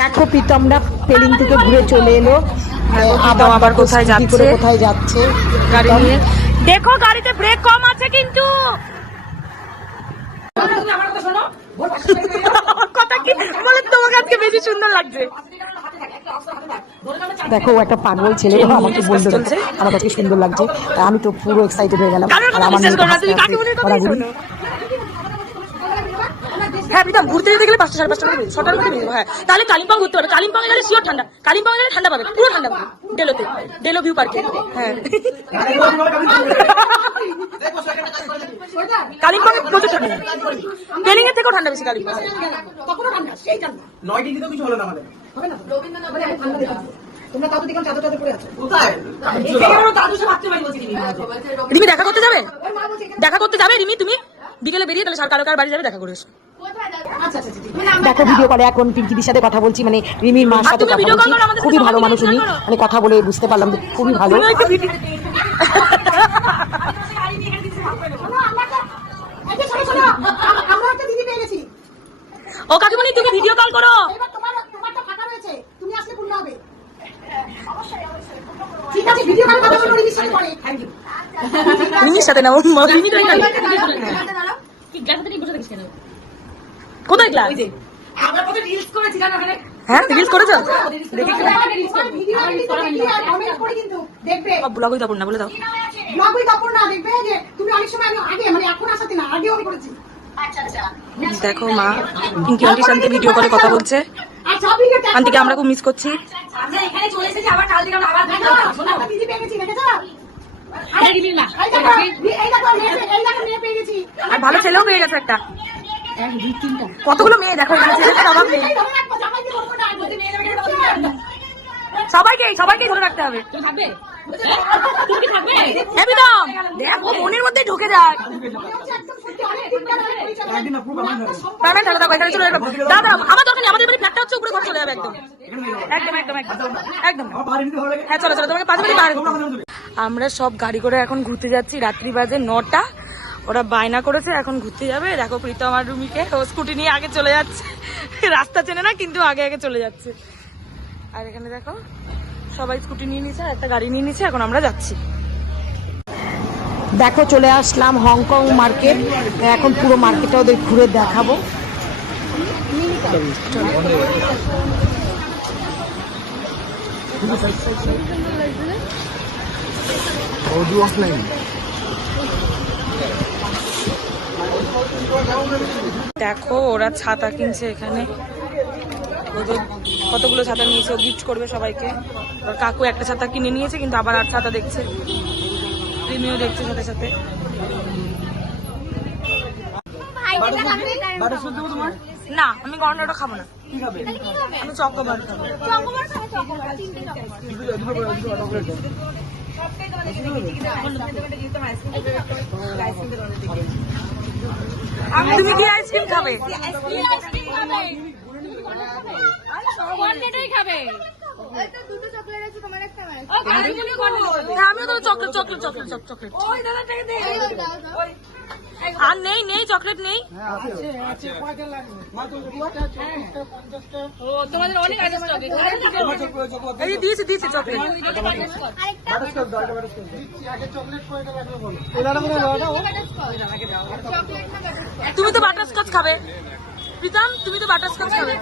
দেখো প্রীতমরা পেলিং থেকে ঘুরে চলে এলো। প্রীতম আবার কোথায় স্কুটি করে যাচ্ছে? কোথায় যাচ্ছে? গাড়ি নিয়ে। দেখো গাড়িতে ব্রেক কম আছে কিন্তু। কথা কি? বলে তোমাকে আজকে বেশি সুন্দর লাগছে। দেখো একটা পাগল ছেলে আমাকে বলল চলছে? আমার কাছে সুন্দর লাগছে। আমি তো পুরো এক্সাইটেড হয়ে গেলাম। আর আমার হ্যাঁ প্রীতম ঘুরতে যেতে গেলে পাঁচটা সাড়ে পাঁচটা করে বেরোবো ছটার মধ্যে বেরোবো হ্যাঁ। তাহলে কালিম্পং ঘুরতে পারবে। কালিম্পং গেলে শিওর ঠান্ডা। কালিম্পং গেলে ঠান্ডা পাবে পুরো ঠান্ডা পাবে। ডেলোতে ডেলো ভিউ পার্কে হ্যাঁ। কালিম্পং প্রচুর ঠান্ডা। এর থেকেও ঠান্ডা বেশি কালিম্পং। নয় ডিগ্রি তো কিছু হলো না আমাদের। রিমি। দেখা করতে যাবে? দেখা করতে যাবে রিমি তুমি? বিকেলে বেরিয়ে তাহলে সার কারও বাড়ি যাবে দেখা করে এসো। দেখো ভিডিও করে এখন পিঙ্কিদির সাথে কথা বলছি মানে রিমির মার সাথে কথা বলছি। খুবই ভালো মানুষ উনি। মানে কথা বলে বুঝতে পারলাম যে খুবই ভালো। ও কাকিমণি তুমি ভিডিও কল করো। এবার তোমার তোমারটা ফাঁকা রয়েছে তুমি আসলে পূর্ণ হবে। ঠিক আছে ভিডিও কল কথা বলো রিমির সাথে পরে। থ্যাংক ইউ রিমির সাথে না। ওর মা রিমি তো এখানে কোথায় ক্লাস আমরা কত রিলস করেছি জানো ওখানে? হ্যাঁ রিলস করেছ? দেখি তোমার ভিডিও কিন্তু দেখি আর কমেন্ট করে দেখবে? ব্লগই দাও না বলে দাও। ব্লগ উইথ অপর্ণা দেখবে যে তুমি অনেক সময় আমি আগে মানে এখন আসাতে না আগেও আমি করেছি। দেখো মা পিঙ্কি আন্টির সাথে ভিডিও কলে কথা বলছে। আর আন্টিকে আমরা খুব মিস করছি। আর ভালো ছেলেও পেয়ে গেছে একটা। কতগুলো মেয়ে দেখো সবাইকে সবাইকেই ধরে রাখতে হবে। হ্যাঁ দেখো মনের মধ্যে ঢুকে যায়। প্যামেন্ট তাহলে দেখো এখানে চলে যাবে। দাদা আমার দরকার নেই আমাদের বাড়ি ফ্ল্যাটটা হচ্ছে উপরে ঘর চলে যাবে একদম। একদম একদম একদম একদম। আমার বাড়ি নিতে ভালো লাগে হ্যাঁ চলো চলো তোমাকে পাঁচ মিনিট বাইরে আমরা সব গাড়ি করে এখন ঘুরতে যাচ্ছি রাত্রি বাজে নটা। ওরা বায়না করেছে, এখন ঘুরতে যাবে। দেখো প্রীতম আর রুমিকে, ও স্কুটি নিয়ে আগে চলে যাচ্ছে। রাস্তা চেনে না, কিন্তু আগে আগে চলে যাচ্ছে। আর এখানে দেখো, সবাই স্কুটি নিয়ে আর একটা গাড়ি নিয়ে নিয়েছে, এখন আমরা যাচ্ছি। দেখো, চলে আসলাম হংকং মার্কেট। এখন পুরো মার্কেটটা ওদের ঘুরে দেখাবো। দেখো ওরা ছাতা কিনছে এখানে। কতগুলো ছাতা নিয়েছে ও গিফট করবে সবাইকে। কাকু একটা ছাতা কিনে নিয়েছে কিন্তু আবার আর ছাতা দেখছে। রিমিও দেখছে সাথে সাথে। না আমি কর্নারটা খাব না। আমি চকোবার খাব। দুটো তুমি কি আইসক্রিম খাবে? আমিও তো chocolate chocolate chocolate chocolate chocolate আর নেই নেই চকলেট নেই। তোমার চকলেট চকলেট এই যে দিয়েছি দিয়েছি চকলেট বাটারস্কচ দাও। এটা বাটারস্কচ এটা হয় দাও তুমি তো বাটারস্কচ খাবে। প্রীতম তুমি তো বাটারস্কচ খাবে।